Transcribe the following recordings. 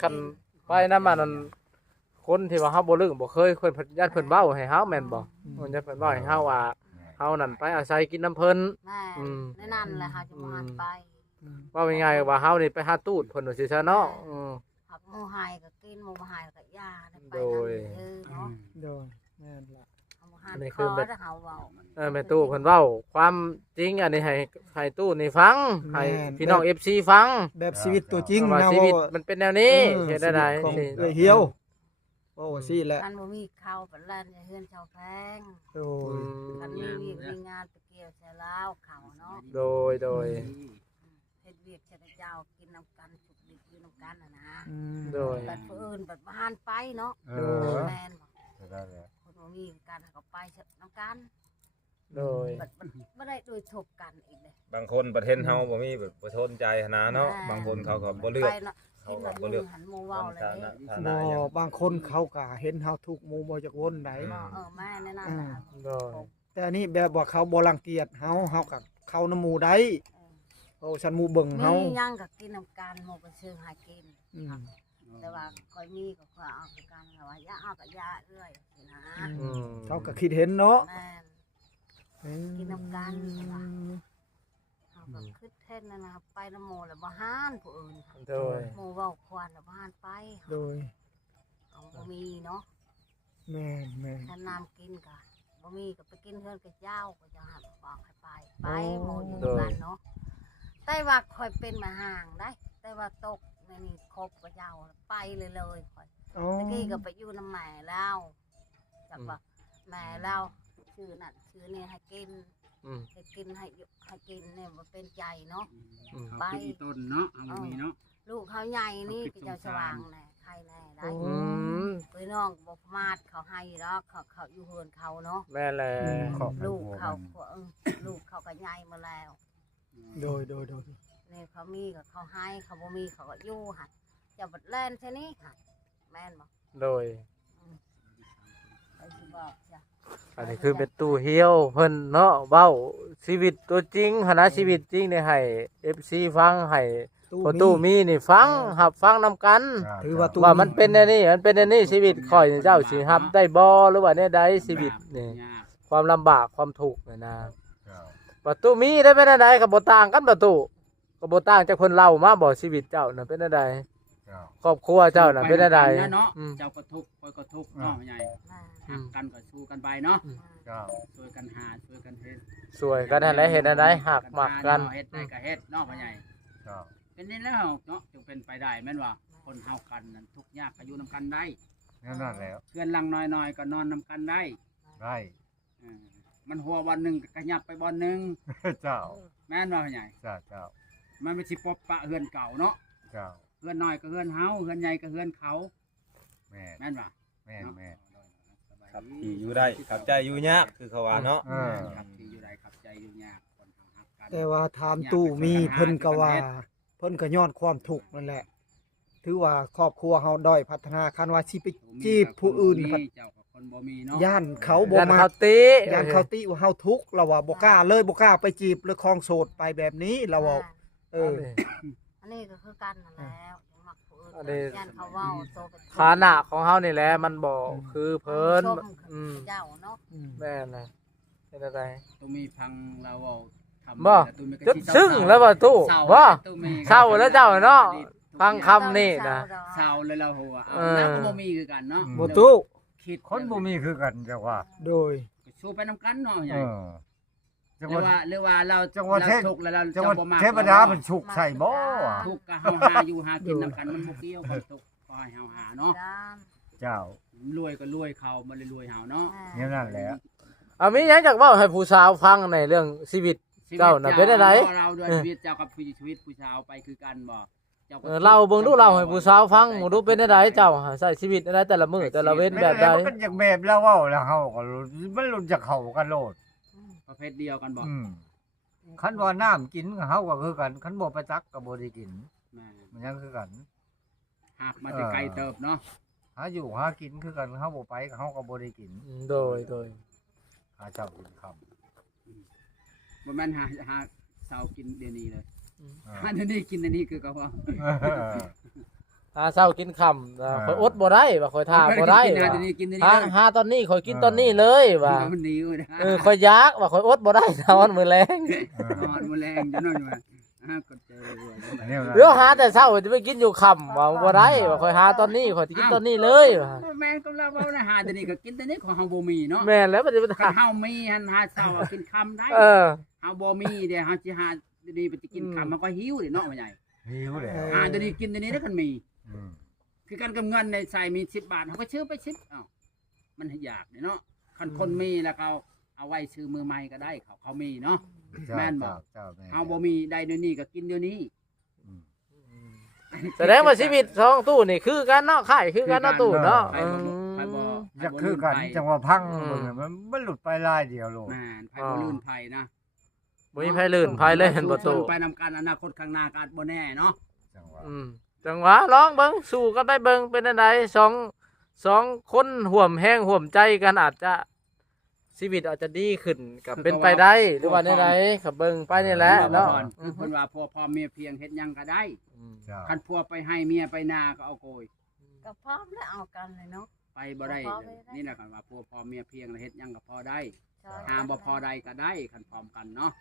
คันไปนำมันคนที่ว่าเฮาบ่ลึกบ่เคยคนญาติเพิ่นเว้าให้เฮาแม่นบ่คนญาติเพิ่นเว้าให้เฮาว่าเฮานั่นไปอาศัยกินน้ำเพิ่นแม่ในนั้นแหละค่ะจะบ่หันไปว่าง่ายๆว่าเฮานี่ไปหาตูดเพิ่นว่าซื่อๆเนาะหักหมู่หายก็กินหมู่บ่หายก็ยาได้ไป โดย เนาะ โดยแม่นล่ะ อันนี้คือแบบเฮาเว้า แม่ตู้เพิ่นเว้าความจริงอันนี้ให้ตู้นี่ฟังให้พี่น้อง FC ฟัง แบบชีวิตตัวจริง ว่า นะ ชีวิตมันเป็นแนวนี้เฮ็ดได้ ของ สิ เอ้ยเหี่ยวโอ้ซี่แหละ คันบ่มีข้าวปานนั้นเฮือนชาวแพง โดย คันมีเวียกมีงานไปเกี่ยวใส่ลาวเขาเนาะ โดย เฮ็ดเวียกใส่เจ้ากินนำกันสุกดิบอยู่นำกันน่ะนะ โดย บัดผู้อื่นบัดบ่หันไปเนาะแม่นบ่ ได้แล้ว คนบ่มีกันก็ไปนำกัน โดย บัดบ่ได้โดยทบกันอีกเลย บางคนประเทศเฮาบ่มีแบบบ่ทนใจนะเนาะบางคนเขาก็บ่เลือก ไปเนาะ เขา เห็น ก็ ว่า บ่เลือก หันหมู่เว้าเลย ฐา บ่ นะอย่าง บางคนเขาก็เห็นเฮาทุกข์หมู่บ่จักวนได บ่แม่ในนั้นน่ะ โดย แต่อันนี้แบบว่าเขาบ่รังเกียจเฮาก็เข้านำหมู่ได้โอ้ฉันหมู่เบิ่งเฮา มีหยังก็กินนำกันหมู่ก็ซื้อให้กิน อืม แต่ว่าค่อยมีก็ค่อยเอาคือกันแต่ว่าอย่าเอากับยาเอื้อยสินะ เขาก็คิดเห็นเนาะ แม่นกินน้ำกันว่าเขาก็คิดเท่นนั่นนะครับไปน้ำหมู่แล้วบ่หานผู้อื่น โดย หมู่เว้าควรแล้วบ่หานไป โดย เอาบ่มีเนาะ แม่นแม่น ถ้าน้ำกินก็บ่มีก็ไปกินเฮือนกับเจ้าก็จะหันบอกให้ไปหมู่อยู่กันเนาะแต่ว่าค่อยเป็นมาห่างได้ แต่ว่าตกในนี่ครบกับเจ้าไปเลยค่อย อ๋อ ตะกี้ก็ไปอยู่น้ำแม่แล้วจากว่าแม่แล้วชื่อนั่นชื่อนี่ให้กินให้กินให้กินเนี่ยมันเป็นใจเนาะ ไปต้นเนาะเอามีเนาะ ลูกเขาใหญ่นี่ก็จะสว่างแน่ใครแน่ได้ ม พี่น้องบ่ประมาทเขาให้แล้วเขาอยู่เฮือนเขาเนาะ แม่นแหละ ลูกเขาลูกเขาก็ใหญ่มาแล้ว โดย นี่เขามีก็เขาให้เขาบ่มีเขาก็อยู่หัดจะบัดแล่นใช่นี่หัดแม่นบ่ โดย ไปสิบอกจ้ะ อันนี้คือเป็นตู้เฮียวเพิ่นเนาะเว้าชีวิตตัวจริงหนชีวิตจริงนี่ให้ FC ฟังให้พอตู้มีนี่ฟังรับฟังนำกัน ถือว่าตู้ ว่ามันเป็นแนวนี้มันเป็นแนวนี้ชีวิตข่อยนี่เจ้าสิรับได้บ่หรือว่าแนวใดชีวิตนี่ความลำบากความทุกข์นี่นะประตูมีได้เป็นแนวใดก็บ่ต่างกันประตูก็บ่ต่างจากเพิ่นเล่ามาบ่ชีวิตเจ้าน่ะเป็นแนวใดครอบครัวเจ้าน่ะเป็นแนวใด เนาะเจ้าก็ทุกข์คอยก็ทุกข์เนาะใหญ่หักกันก็สู้กันไปเนาะช่วยกันหาช่วยกันเฮ็ด สวยกันนั่นแหละเฮ็ดอันใดหักมักกัน เฮ็ดได้ก็เฮ็ดเนาะใหญ่เป็นนี่แล้วเนาะจึงเป็นไปได้แม่นว่าคนเฮากันนั้นทุกข์ยากก็อยู่นํกันได้ นั่นแล้ว เพื่อนลังน้อยๆก็นอนนํกันได้ ได้ มันหัววันนึงก็ขยับไปวันนึง เจ้า แม่นว่าใหญ่ เจ้า มันไม่สิปบปะเฮือนเก่าเนาะ เจ้า เฮือนน้อยก็เฮือนเฮาเฮือนใหญ่ก็เฮือนเขา แม่ แม่นว่า แม่ ครับที่อยู่ได้ขับใจอยู่ยากคือเขาว่าเนาะ ครับที่อยู่ใดขับใจอยู่ยากคนเฮาฮักกัน แต่ว่าถามตู้มีเพิ่นก็ว่าเพิ่นก็ย้อนความทุกข์นั่นแหละ ถือว่าครอบครัวเฮาด้อยพัฒนาคันว่าสิไปจีบผู้อื่นพัด เจ้ากับคนบ่มีเนาะ ย่านเขาบ่ ยัน มา เขาติ ย่านเขาติว่าเฮาทุกข์เราว่าบ่กล้าเลยบ่กล้าไปจีบหรือครองโสดไปแบบนี้เราว่าอัน อันนี้ก็คือกันนั่นแล้วยังมักผู้อื่น อันนี้ ย่านเขาเว้าโตเป็น ฐานะของเฮานี่แหละมันบ่คือเพิ่น ชม อืม เจ้าเนาะ แม่นน่ะเป็นอะไร ตัวมีพังเราเว้าทำ บ่ ตัวมีก็ จุด สิ ซึ้งแล้วบ่ตู้ เศร้า บ่ ตัวมี เศร้าแล้วเจ้าเนาะ ฟังคำนี่นะ เศร้าเลยเราหัวเอา เออ แล้วก็บ่มีคือกันเนาะ บ่ตู้ คิด คนบ่มีคือกันจังว่า โดย สู้ไปนำกันเนาะให เอ ญ่ อจัง หรือ ว่า ว่าหรือว่าเรา จังหวะ เรา เทพ ทุกข์แล้วเรา จังว่า บ่มัก เทวดามันฉุกใส่บ่ ทุกข์ก็เฮาหาอยู่หากินนำกันมันบ่เกี่ยวกับทุกข์ก็ให้เฮาหาเนาะ ด้าน เจ้าร วยก็รวยเขาบ่ได้รวยเฮาเนาะ เนี่ยนั่นแหละ เอามีหยังจักเว้าให้ผู้สาวฟังในเรื่องชีวิต เจ้าน่ะเป็นอะไร เราด้วยชีวิตเจ้ากับชีวิตผู้ชาวไปคือกันบ่เจ้าก็ เล่าเบิ่งดูเล่าให้ผู้สาวฟังหมู่ดูเป็นจังไดเจ้าใช้ชีวิตจังไดแต่ละมื้อแต่ละเว้นแบบใด มันจากแบบแล้วเว้าแล้วเฮาก็มันรู้จักเข้ากันโลด ประเภทเดียวกันบ่ คันว่าน้ำกินกับเฮาก็คือกันคันบ่ไปตักก็บ่ได้กิน แม่ มันยังคือกัน หากมาแต่ไกลเติบเนาะ หาอยู่หากินคือกันเฮาบ่ไปเฮาก็บ่ได้กิน โดย หาเช้ากินค่ำ บ่แม่นหาเช้ากินเดี๋ยวนี้เลยหาเดี๋ยวนี้กินเดี๋ยวนี้คือเขาว่า หาเช้ากินค่ำข่อยอดบ่ได้ว่าข่อยท่าบ่ได้ กิน ว่า ตัวนี้กินตัว หา นี้ หาตอนนี้ข่อยกินตอนนี้เลยว่า มันหนีอยู่นะ ข่อยอยากว่าข่อยอดบ่ได้นอนมื้อแลง นอนแมลงจะนอนอยู่ก็เจอ อันนี้ เดี๋ยวหาแต่เช้าจะไปกินอยู่ค่ำว่าบ่ได้ว่าข่อยหาตอนนี้ข่อยสิกินตอนนี้เลยว่า แม่ก็เราเอาหาตัวนี้ก็กินตัวนี้ของเฮาบ่มีเนาะ แม่นแล้วมันจะไป คั หาน เฮามีหันหาเช้ากินค่ำได้ เออ เฮาบ่มีเดี๋ยวเฮาสิหาตัวนี้ไปกินค่ำมันก็หิวดิเนาะว่าใหญ่ หิวแล้ว หาตัวนี้กินตัวนี้แล้วกันมี อืม คือกันกับเงินในใส่มี10 บาทเฮาก็ซื้อไป10อ้าวมันอยากเนาะคันคนมีแล้วเขาเอาไว้ซื้อมือใหม่ก็ได้เขามีเนาะ แม่นบ่ เจ้าแม่น เฮาบ่มีได้เดี๋ยวนี้ก็กินเดี๋ยวนี้ อืม แสดงว่าชีวิตสองตู้นี่คือกันเนาะค่ายคือกันเนาะตู้เนาะ ไปบ่ไปบ่ จะคือกันจังว่าพัง อืม เบิ่งอะมันหลุดไปลายเดียวโลด แม่นไผบ่ลื่นไผนะ บ่มีไผลื่นไผเลยเห็นบ่ตู้ ไปนำกันอนาคตข้างหน้าก็อาจบ่แน่เนาะ จังว่า จังหวะลองเบิ่งสู้กันไปเบิ่งเป็นจังไดสองคนห่วมแห้งห่วมใจกันอาจจะชีวิตอาจจะดีขึ้นก็เป็นไปได้หรือว่าแนวใดก็เบิ่งไปนี่แหละเนาะ คือเพิ่นว่าพ่อเมียเพียงเฮ็ดหยังก็ได้ เจ้า คันผัวไปให้เมียไปนาก็เอาโกย ก็พร้อมแล้วเอากันเลยเนาะ ไปบ่ได้ พอไม่ได้ นี่แหละคันว่าพ่อเมียเพียงแล้วเฮ็ดหยังก็พอได้ ช่วย หาบ่พอได้ก็ได้คันพร้อมกันเนาะ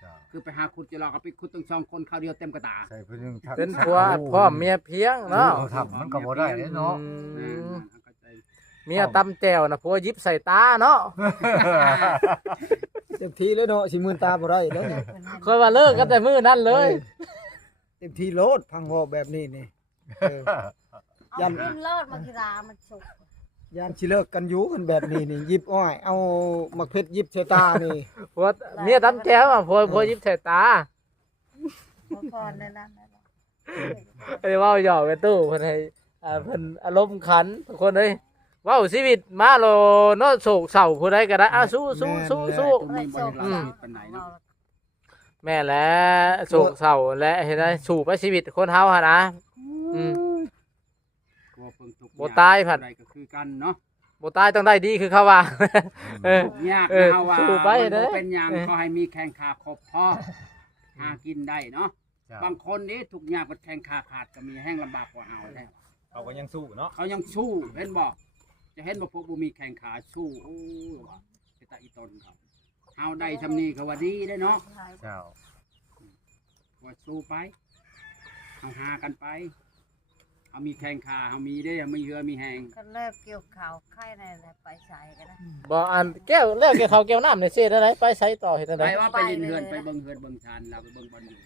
เจ้า คือไปหาขุดจะรอก็ไปขุดตั้งสองคนคราวเดียวเต็มกระตา ใส่เพิ่นยังทัก เป็นผัวพ่อเมียเพียงเนาะ เขาทำมันก็บ่ได้เด้เนาะ เข้าใจ เมียตำแจ่วนะผัวยิบใส่ตาเนาะ เต็มที่เลยเนาะสิมื่นตาบ่ได้แล้วนี่ เคยว่าเลิกกันแต่มื้อนั้นเลย เต็มที่โลดพังเว้าแบบนี้นี่เออ เอา ยัน ขึ้นรอดมากีฬามันสุก ยามสิเลิกกันอยู่กันแบบนี้นี่หยิบอ้อยเอามักเพชรหยิบใส่ตานี่ ผัวเมียตำแจ่วอะผัวยิบใส่ตา พอในนั้นนั่นแหละ ไอ้เว้าหยอกไปตู้เพิ่นให้เพิ่นอารมณ์ขันทุกคนเอ้ยเว้าชีวิตมาโลเนาะโศกเศร้าผู้ใดก็ได้สู้ ตัวนี้บ่ได้เราชีวิตปานไหนเนาะ แม่และโศกเศร้าและเห็นไหมสู่ไปชีวิตคนเฮาหั่นนะอืม กลัวเพิ่งทุกข์ บ่ตายผัด ใดก็คือกันเนาะ บ่ตายต้องได้ดีคือเขาว่า เออ ยาก เออ เฮาว่า สู้ไป มัน เด้ บ่ อ เป็นหยังขอให้มีแข้งขาครบพอหากินได้เนาะ เจ้า บางคนนี่ทุกอย่างมันแข้งขาขาดก็มีแห้งลำบากกว่าเฮาแท้ เขาก็ยังสู้เนาะ เขายังสู้เห็นบ่จะเห็นบ่พวกบ่มีแข้งขาสู้โอ้ว่าเป็นตาอีตนเขาเฮาได้ทำนี้ก็ว่าดีได้เนาะ เจ้า ว่าสู้ไปเอาหากันไปเอามีแข้งขาเอามีได้มีเหือมีแหง ก็เลิกเกี่ยวข่าวไข่ในอะไรไปใส่กันนะ บ่อันแก้วแล้วแก้วเขาวแก้วน้ำในเสียได้ไปใช้ต่อเฮ็ดจัง ไป ได๋ ว่าไปเล่นเฮือนไปเบิ่งเฮือนเบิ่งชานเราไปเบิ่งบอลอยู่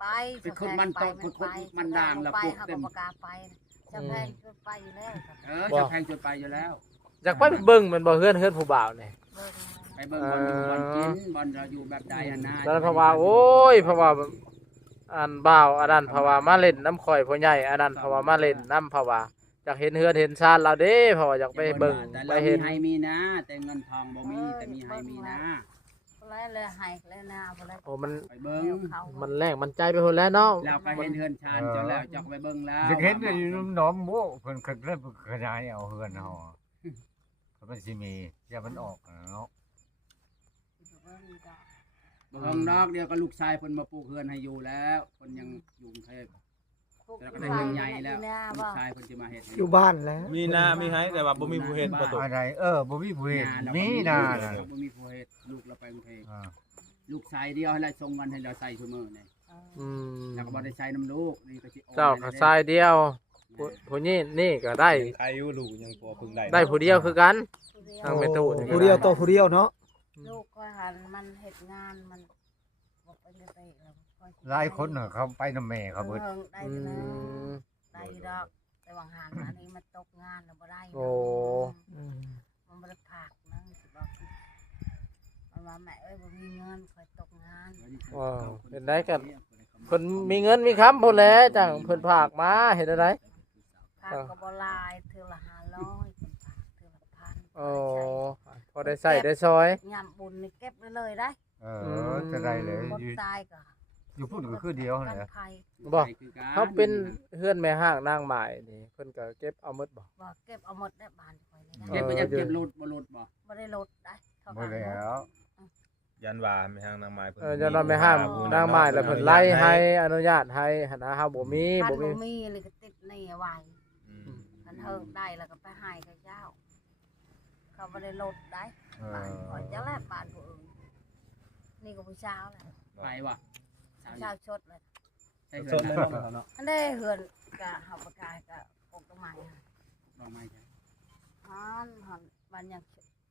ไป ไปขุดมันโตขุดมันด่างแล้วปลูกเต็ม ปากาไปจะแพงจุดไปอยู่แล้ว จะแพงจนไปอยู่แล้ว อยากไปเบิ่งมันบ่เฮือนผู้บ่าวนี่ ไปเบิ่งบอลอยู่บอลกินบอลเราอยู่แบบใดอันน่ะ แล้วเพราะว่าโอ้ยเพราะว่าอันบ่าวอันนั้นเพราะว่ามาเล่นน้ำข่อยพ่อใหญ่อันนั้นเพราะว่ามาเล่นน้ำเพราะว่าอยากเห็นเฮือนเห็นชาติเราเด้เพราะว่าอยากไปเบิ่ง แต่ ไป เรา เห็น มีให้มีนะ แต่เงินทองบ่มีแต่มีให้มีนะ แล้วเลยหายเลยนะอะไร โอ้มัน ไปเบิ่ง เขา มันแรงมันใจไปหมดแล้วเนาะ แล้วก็เห็นเฮือนชานจนแล้วจอกไปเบิ่งแล้ว จะเห็นได้อยู่หนอมโมเพิ่นก็เริ่มขยายเอาเฮือนเฮาเพราะมันสิมีอย่ามันออกเนาะ เบิ่งนอกเดียวก็ลูกชายเพิ่นมาปลูกเฮือนให้อยู่แล้วเพิ่นยังอยู่กรุงเทพแล้วก็ได้เงินใหญ่แล้วลูกชายเพิ่นสิมาเฮ็ดให้ อยู่บ้านแล้ว มีนามีให้แต่ว่าบ่มีผู้เฮ็ดประตู อะไรบ่มีผู้เฮ็ด เรา มี ก็ นาน่ะ เราบ่มีผู้เฮ็ดลูกเราไปกรุงเทพ อ่า ลูกชายเดียวให้เราส่งเงินให้เราใส่ชั่วโมงนี่ อืม แล้วก็บ่ได้ใช้น้ำลูกนี่ก็สิโอน เจ้าก็ทรายเดียวผู้นี้นี่ก็ได้ ใครอยู่ลูกยังพอพึ่งได้ ได้ผู้เดียวคือกัน ทางไปตู้นี่ ผู้เดียวต่อผู้เดียวเนาะ ลูกก็หันมันเหตุงานมันบอกเป็นกระเตะแล้ว หลายคนน่ะเขาไปนำแม่เขาเบิด ได้ อื นะ ม ได้ดอกแต่วางหันอันนี้มันตกงานแล้วบ่ได้ โอ้ มันบ่ได้ผักนะสิบอกมันว่าแม่เอ้ยบ่มีเงินคอยตกงาน ว้าวเป็นได้กันเพิ่นมีเงินมีคำพุ่นแหล้วจังเพิ่นฝากมาเฮ็ดได้ ผักก็บ่หลายเทื่อละ500เป็นผักเทื่อละพัน โอ้พอได้ใส่ได้ซอย ยามบุญนี่เก็บไว้เลยได้ จะได้เลย บ่ อยู่ ตายก็ อยู่พุ่นก็คือเดียวนั่น กัน แหละ ภัย บ่เขาเป็นเฮือนแม่ห้างนางหมายนี่เพิ่นก็เก็บเอาหมดบ่ บ่เก็บเอาหมดได้บ้านคอยนี่ เก็บ นะ ไปจะเก็บรถบ่รถบ่ บ่ได้ลดได้เท่า บ่ กัน แล้ว ยันว่าไม่ทางนางไม้เพิ่น จะนอนไม่ห้ามนางไม้แล้วเพิ่นไล่ให้อนุญาตให้หันนะเฮาบ่มี คัน บ่มี บ่มีเลยก็ติดหนี่ไว้ อืม คันเฮิงได้แล้วก็ไปให้กับเจ้า เขาบ่ได้ลดได้บ้านขอยจะแลกบ้านผู้อื่นนี่ก็ผู้เช้าแหละ ไปว่ะ ผู้เช้าชดเลย ใช่ สด เล เลย ยเนาะ อันได้เฮือนก็เฮาประกายก็ปกต้นไม้ ดอกไม้จ้ะ ฮอนบ้านยัง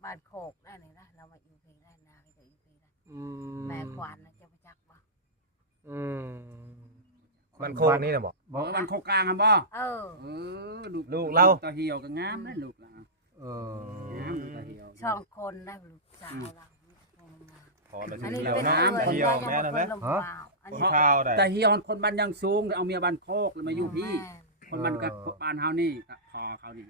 บ้านโคกได้นี่นะเรามาอยู่เพลงได้นาก็อยู่เพลงได้ อืม แม่ขวานน่ะจะไปจักบ่ อืม มันโคกนี่น่ะบ่ บอกว่ามันโคกลางครับบ่ เออ ลูกเรา ตาเหี่ยวก็งามนะลูกเรา เออ งามตาเหี่ยว ช่องคนได้ลูกสาวเรา พอแล้ว อัน สิ นี้ เดียว เป็น น้ำ เพื่อน เที่ยว ยัง แม่ บ่ นั่น เค แห ย ละ ลงเปล่าอัน คน นี้ ข้าวได้ ตาเหี่ยวคนบ้านยังสูงเอาเมียบ้านโคกแล้วมาอยู่พี่ คนมันกับบ้านเฮานี่ก็พอเขานี่